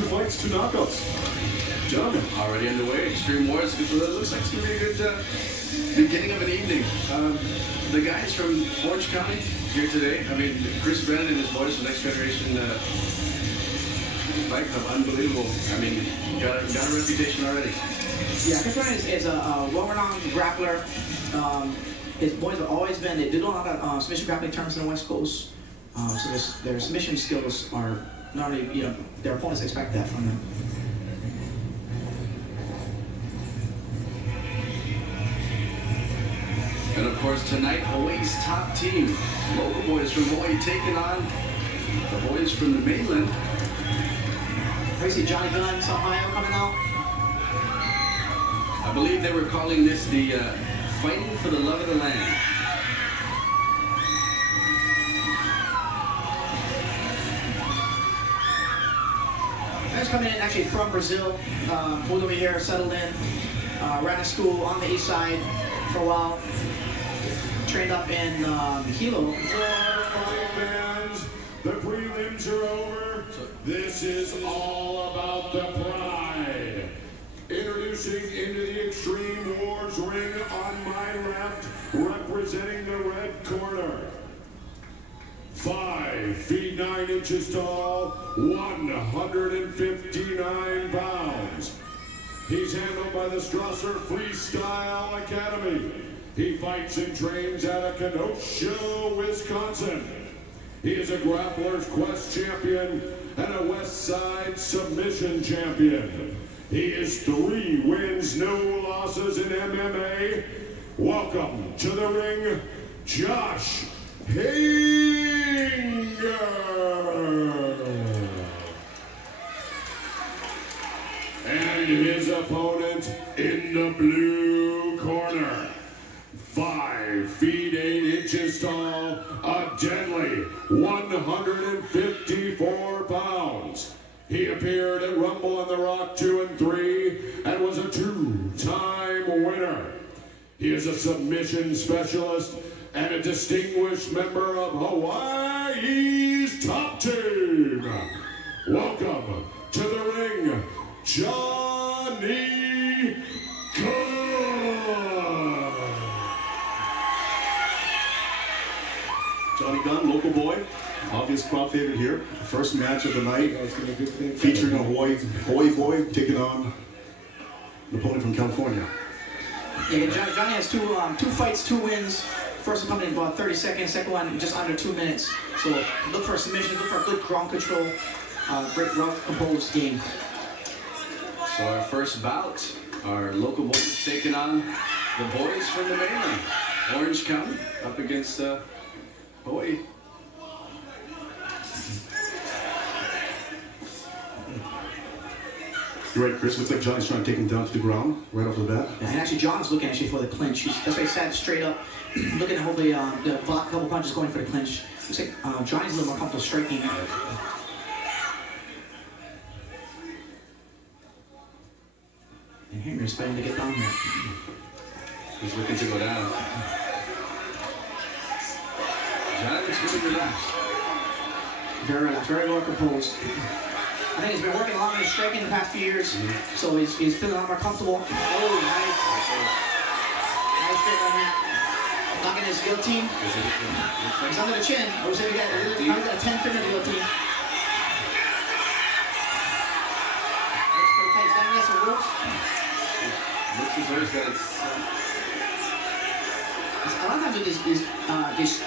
2 fights, 2 knockouts. Gentlemen, already underway. Extreme Wars. It looks like it's going to be a good beginning of an evening. The guys from Orange County here today. I mean, Chris Brennan and his boys from Next Generation Fight Club, unbelievable. I mean, got a reputation already. Yeah, Chris Brennan is a well-renowned grappler. His boys have always been, they do a lot of submission grappling tournaments in the West Coast. So their submission skills are not only, you know, their opponents expect that from them. And of course tonight, Hawaii's top team, local boys from Hawaii taking on the boys from the mainland. I see Jonny Guns, Ohio coming out. I believe they were calling this the Fighting for the Love of the Land. Guys coming in actually from Brazil, moved over here, settled in, ran a school on the east side for a while. Trained up in Hilo. fans, the prelims are over. This is all about the pride. Introducing into the Extreme Wars ring on my left, representing the red corner. 5 feet 9 inches tall, 159 pounds. He's handled by the Strasser Freestyle Academy. He fights and trains out of Kenosha, Wisconsin. He is a Grappler's Quest champion and a West Side Submission champion. He is 3 wins, no losses in MMA. Welcome to the ring, Josh Hinger. And his opponent in the blue corner. 5 feet 8 inches tall, a deadly 154 pounds. He appeared at Rumble on the Rock 2 and 3 and was a 2-time winner. He is a submission specialist and a distinguished member of Hawaii's top team. Welcome to the ring, Jonny. Jonny Gunn, local boy, obvious crowd favorite here. First match of the night, featuring a Hawaii boy taking on an opponent from California. Yeah, Jonny has two fights, 2 wins. First one coming in about 30 seconds, second one just under 2 minutes. So look for a submission, look for a good ground control, great rough composed game. So our first bout, our local boys taking on the boys from the mainland, Orange County, up against Hawaii. You're right, Chris. Looks like Johnny's trying to take him down to the ground right off the bat. And actually, John's looking for the clinch. That's why he sat straight up, looking to hopefully block a couple punches going for the clinch. Looks like Johnny's a little more comfortable striking. And Hinger's fighting to get down there. He's looking to go down. Johnny's really relaxed. Very relaxed, very well composed. I think he's been working a lot on his striking the past few years, so he's feeling a lot more comfortable. Oh, nice. Nice straight right hand. Knocking his guillotine. He's under the chin. I would say we got a 10-finger guillotine. Looks pretty tight. He's got to get some ropes. Looks as though he's got it. A lot of times with these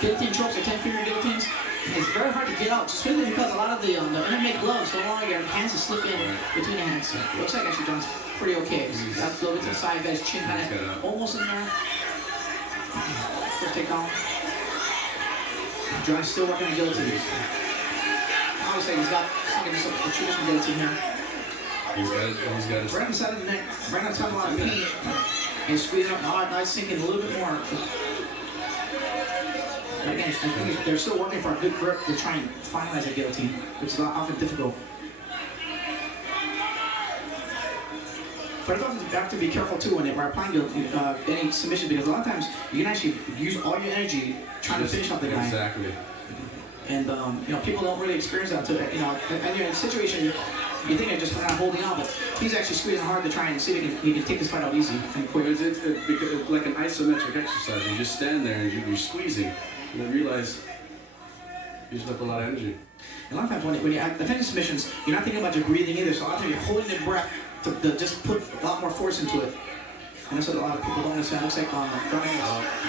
guillotine chokes or 10-finger guillotines, it's very hard to get out, just simply because a lot of the MMA gloves don't allow your hands to slip in between your hands. It looks like actually John's pretty okay. That's a little bit to the side, got his chin kind of almost in there. First takedown. John's still working on guillotines. Obviously, he's got a traditional guillotine here. He's got it. Right inside of the neck, right on top of a lot of pain. And squeezing up, now it's sinking a little bit more. Again, I think they're still working for a good grip to try and finalize a guillotine, which is often difficult. But you have to be careful too when we're applying any submission, because a lot of times you can actually use all your energy trying to finish off the guy. Exactly. And you know, people don't really experience that until, you know, and you're in a situation you think they're just kind of holding on, but he's actually squeezing hard to try and see if he can take this fight out easy and quick. It's like an isometric exercise. You just stand there and you're squeezing, and then realize you just left a lot of energy. A lot of times when you defend submissions, you're not thinking about your breathing either, so a lot of times you're holding your breath to just put a lot more force into it. And that's what a lot of people don't understand. It looks like Jonny is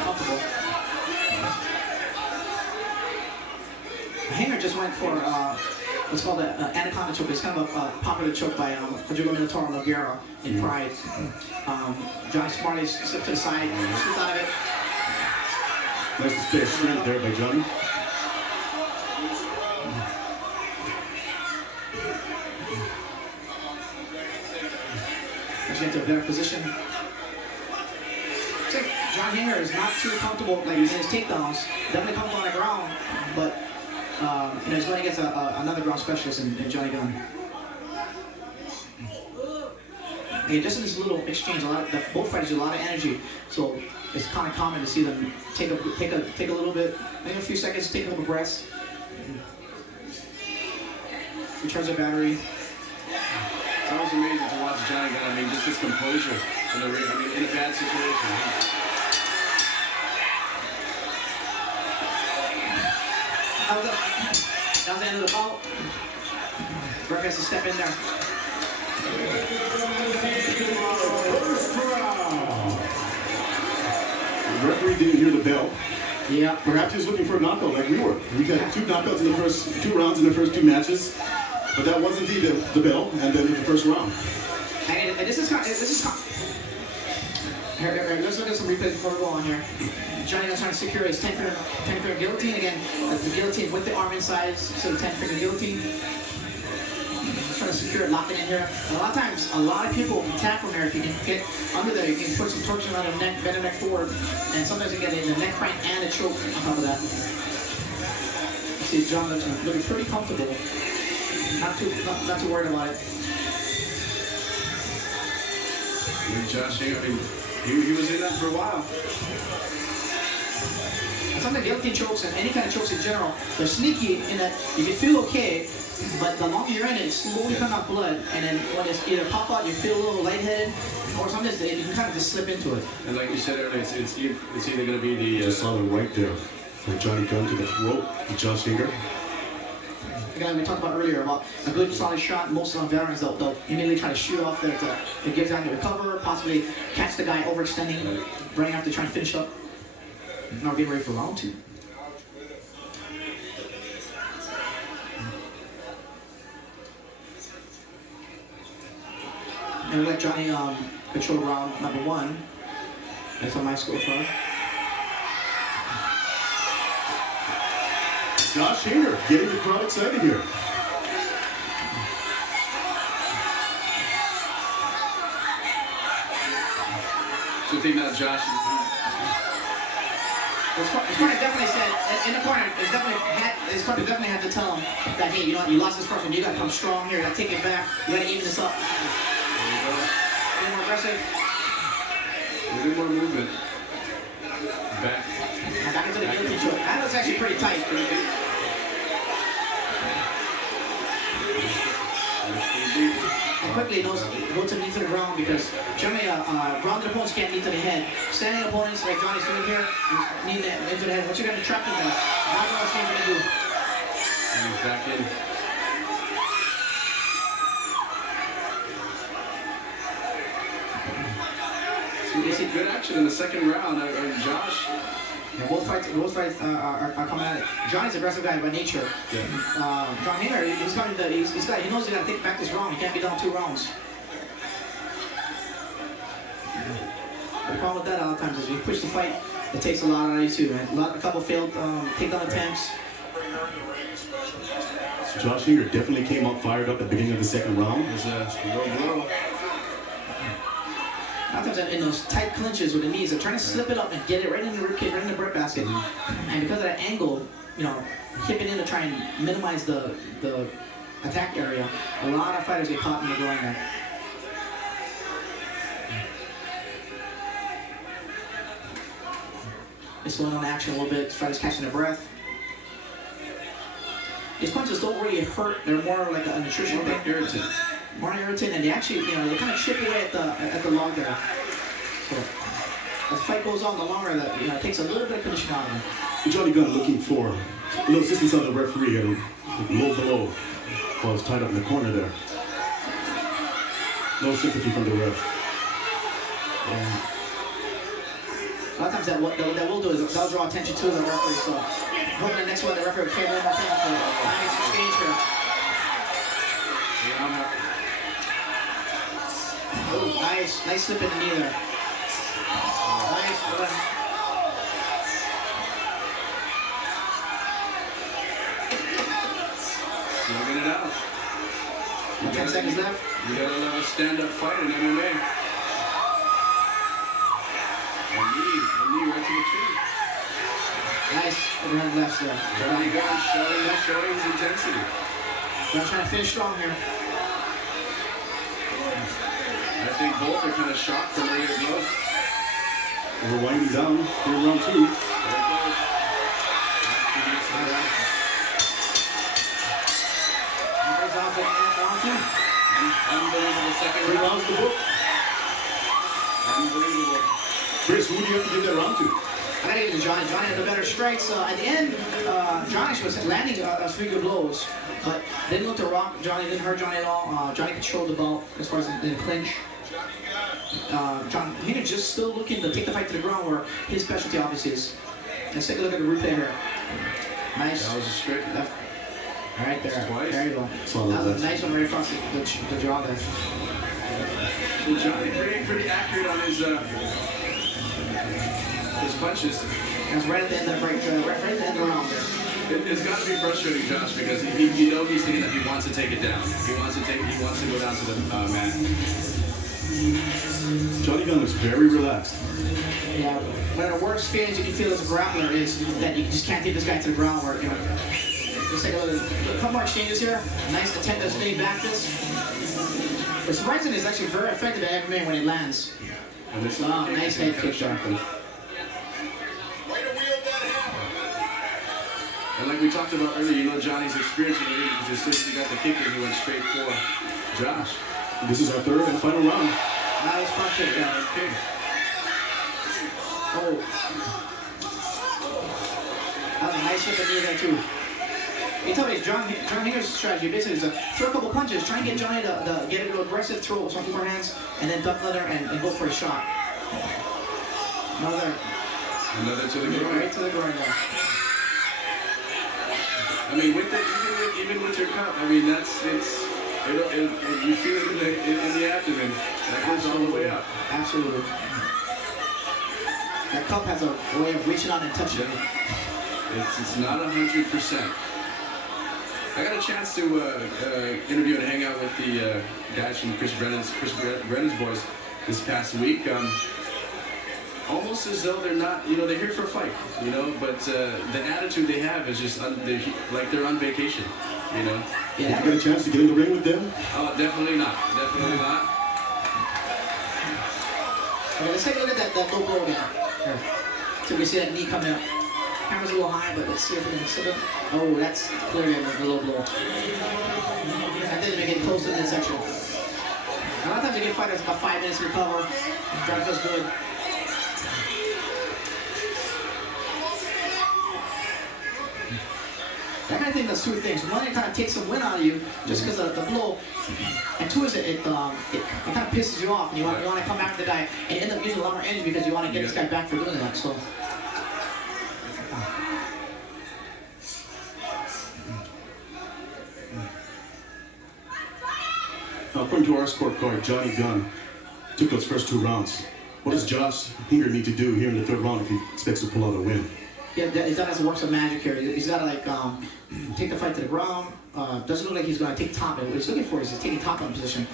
comfortable. Hinger just went for what's called an anaconda choke. It's kind of a popular choke by Rodrigo Minotauro Nogueira in Pride. Jonny smartly slipped to the side, slipped out of it. Nice to stay straight there by Jonny. Actually into a better position. Looks like John Hinger is not too comfortable like in his takedowns. Definitely comfortable on the ground, but you know, he's going against another ground specialist in Jonny Gunn. Okay, just in this little exchange, both fighters use a lot of energy, so it's kind of common to see them take a little bit, maybe a few seconds, take a couple breaths, recharge their battery. It's always amazing to watch Jonny Gunn. I mean, just his composure in the ring. I mean, in a bad situation. That was the end of the bout. Ref has to step in there. First round. The referee didn't hear the bell. Yeah. Perhaps he was looking for a knockout like we were. We got 2 knockouts in the first 2 rounds in the first 2 matches. But that was indeed the bell, and then the first round. And this is here, let's look at some replays before we go on here. Jonny was trying to secure his 10-finger guillotine. Again, the guillotine with the arm inside, so the 10-finger guillotine. Just trying to secure it, lock it in here. And a lot of times, a lot of people can tap from there. If you can get under there, you can put some torsion on the neck, bend the neck forward, and sometimes you get it in the neck crank and a choke on top of that. You see John looking pretty comfortable. Not too worried about it. And Josh Hinger, I mean, he was in that for a while. And some of the guillotine chokes and any kind of chokes in general, they're sneaky in that you can feel okay, but the longer you're in it, it's slowly coming out blood, and then when it's either pop out, you feel a little lightheaded, or sometimes you can kind of just slip into it. And like you said earlier, it's either going to be the... Just saw it right there. From Jonny Gunn to the throat of Josh Hinger. Again, we talked about earlier about a good solid shot. Most of the veterans, they'll immediately try to shoot off that it gives time to recover, possibly catch the guy overextending, running after trying to finish up. Now we're getting ready for round 2. And we let Jonny control round number 1. That's on my scorecard. Josh Hinger getting the crowd excited here. So I think that Josh... His corner definitely said, in the corner, his corner definitely had to tell him that, hey, you know what, you lost this first one, you gotta come strong here, you gotta take it back, you gotta even this up. A little more aggressive. A little more movement. Back. And back into the guillotine choke. That was actually pretty tight. And quickly, go to knee to the ground because generally, grounded opponents can't knee to the head. Standing opponents, like Jonny's doing here, knee into the head. Once you're going to trap them, that's what Steve's going to do. And he's back in. So you see good action in the second round. Josh. Yeah, both fights are coming at it. Jonny's an aggressive guy by nature. Yeah. John Hinger, he knows he got to take back this round. He can't be down 2 rounds. The problem with that a lot of times is when you push the fight, it takes a lot out of you too, man. A couple failed takedown attempts. So Josh Hinger definitely came up fired up at the beginning of the second round. It was a low blow. A lot of times in those tight clinches with the knees, they're trying to slip it up and get it right in the ribcage, right in the breadbasket. And because of that angle, you know, hipping in to try and minimize the attack area, a lot of fighters get caught in the groin there. They're slowing down action a little bit, fighters catching their breath. His punches don't really hurt. They're more like a nutrition thing. Irritant. More irritant, and they actually, they kind of chip away at the log there. So, as the fight goes on, the longer that it takes a little bit of condition out of him. Jonny Gunn looking for a little assistance on the referee and low blow while it's tied up in the corner there. No sympathy from the ref. Yeah. A lot of times what that will do is they'll draw attention to the referee. So hoping the next one the referee will carry them up for a nice exchange here. Oh, nice slip in the knee there. Nice. Slugging it out. 10 seconds left. You gotta love a stand-up fight in MMA. A knee right to the chin. Nice overhand left there. Jonny Gunn showing his intensity. They're trying to finish strong here. I think both are kind of shocked from where it goes. We're winding down here in round 2. There it goes. Unbelievable second 3 round. rounds to book. Unbelievable. Chris, who do you have to give that round to? I gotta give it to Jonny. Jonny had the better strikes. At the end, Jonny was landing a few good blows, but didn't look to rock Jonny, didn't hurt Jonny at all. Jonny controlled the belt as far as the clinch. Hinger just still looking to take the fight to the ground where his specialty obviously is. Let's take a look at the replay here. Nice. That was a straight left. Right there. Twice. There you go. That was a nice one right across the jaw there. So Jonny pretty accurate on his punches. That's right at the end of the break, right at the end of the round there. It's got to be frustrating, Josh, because you know he's thinking that he wants to take it down. He wants to go down to the mat. Jonny Gunn looks very relaxed. Yeah, one of the worst feelings you can feel as a grappler is that you just can't get this guy to the ground where, let's take a look at a couple more exchanges here. Nice attempt at spinning back this. What's surprising is actually very effective at MMA when it lands. Nice head kick there. And like we talked about earlier, Jonny's experience in the ring, because as soon as he got the kick in, he went straight for Josh. This is our 3rd and final round. Nice front kick there. Okay. Oh. That was a nice hit in the knee there too. You tell me, John Hinger's strategy basically is to throw a couple punches, try and get Jonny to get a little aggressive, throw some overhands, and then duck leather and go for a shot. Another to the groin. Right to the groin there. I mean, even with your cup, I mean, you feel it in the abdomen. That goes all the way up. Absolutely. That cup has a way of reaching out and touching it. It's not 100%. I got a chance to interview and hang out with the guys from Chris Brennan's boys this past week. Almost as though they're not, they're here for a fight, but the attitude they have is just, like they're on vacation, Yeah. Did you get a chance to get in the ring with them? Oh, definitely not. Definitely not. Okay, let's take a look at that low blow again. Here. So we see that knee coming up. Camera's a little high, but let's see if we can see it. Oh, that's clearly a low blow. That didn't make it close to the midsection. A lot of times you get fighters about 5 minutes to recover. Drive feels good. That kind of thing does 2 things. One, it kind of takes some wind out of you just because of the blow. And 2 is it kind of pisses you off and you want to come back to the guy and end up using a lot more energy because you want to get this guy back for doing that. So. Now, according to our scorecard, Jonny Gunn took those first 2 rounds. What does Josh Hinger need to do here in the 3rd round if he expects to pull out a win? Yeah, he's got to work some magic here. He's got to take the fight to the ground. Doesn't look like he's going to take top. What he's looking for is he's taking top position.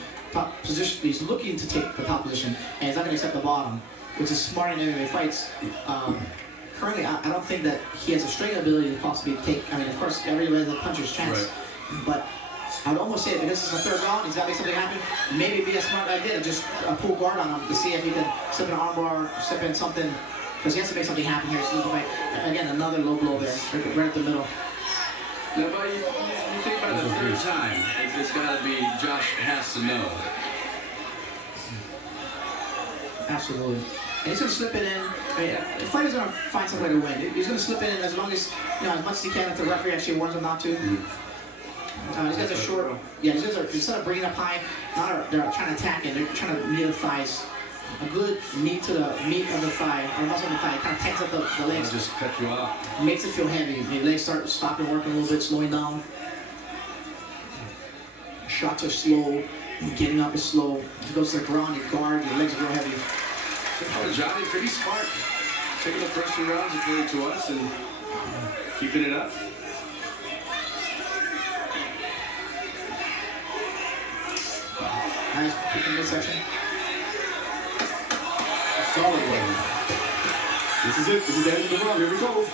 He's looking to take the top position, and he's not going to accept the bottom, which is smart in MMA fights. Currently, I don't think that he has a strength ability to possibly take. I mean, of course, everybody has a puncher's chance, Right. But I would almost say that because it's the 3rd round, he's got to make something happen. Maybe be a smart idea to just pull guard on him to see if he can step in an armbar, step in something. Because he has to make something happen here. So again, another low blow there, right up the middle. Now, but you think by the third time, it's got to be Josh has to know. Absolutely. And he's going to slip it in. I mean, the fighter's going to find some way to win. He's going to slip it in as long as, you know, as much as he can if the referee actually warns him not to. These guys are short. Yeah, these guys are, instead of bringing up high, they're trying to attack it. They're trying to knee the thighs. A good knee to the meat of the thigh, or muscle of the thigh. It kind of tightens up the legs. I'll just cut you off. Makes it feel heavy. Your legs start stopping working a little bit, slowing down. Shots are slow. Getting up is slow. If it goes to the ground, you guard, your legs are real heavy. Oh, Jonny, pretty smart. Taking the first 2 rounds according to us and keeping it up. Nice kick in midsection. Solid one. This is it. This is the end of the round. Here we go.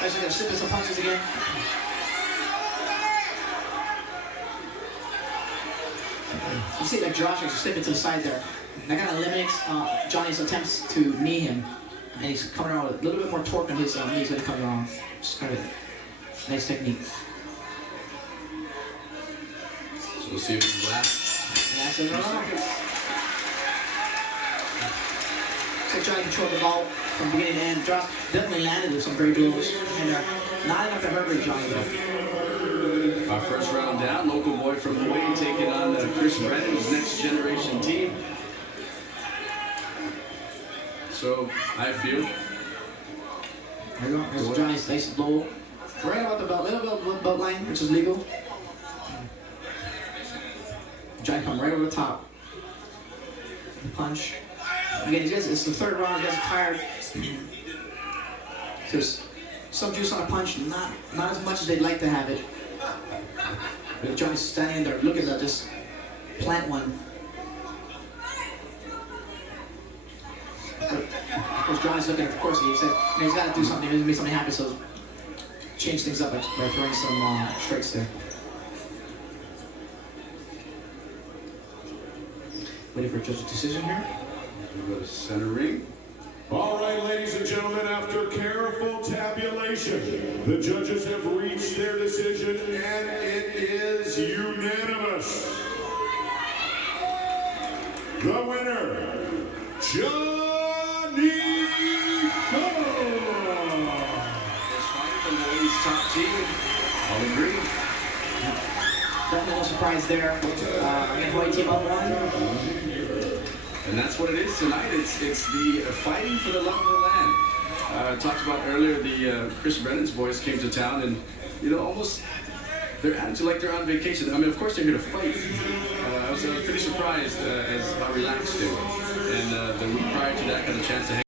Guys are going to slip in some punches again. You see that Josh is slipping to the side there. That kind of eliminates Jonny's attempts to knee him. And he's coming around with a little bit more torque on his knees when he comes around. Just kind of a nice technique. So we'll see if it lasts. Looks like Jonny controlled the ball from beginning to end. Josh definitely landed with some great blows. And not enough to hurt Jonny though. Our first round down, local boy from Hawaii taking on Chris Brennan's next generation team. So, I feel. There you go. Here's Jonny's nice blow. Right about the belt, little belt line, which is legal. Jonny come right over the top. Punch. Again, it's the third round. You guys are tired. There's some juice on a punch, not as much as they'd like to have it. But Jonny's standing there looking at this plant one. Of course, Jonny's looking. Of course, he said he's got to do something. He's gonna make something happen. So change things up by throwing some strikes there. Waiting for a judge's decision here. We'll go to center ring. All right, ladies and gentlemen, after careful tabulation, the judges have reached their decision, and it is unanimous. The winner, Jonny First fight from the ladies' top team. All agree. Definitely no surprise there. Again, Hawaii team up one. And that's what it is tonight. It's the fighting for the love of the land. I talked about earlier, the Chris Brennan's boys came to town, and you know, almost they're acting like they're on vacation. I mean, of course they're here to fight. I was pretty surprised as how relaxed they were. And the week prior to that, got a chance to hang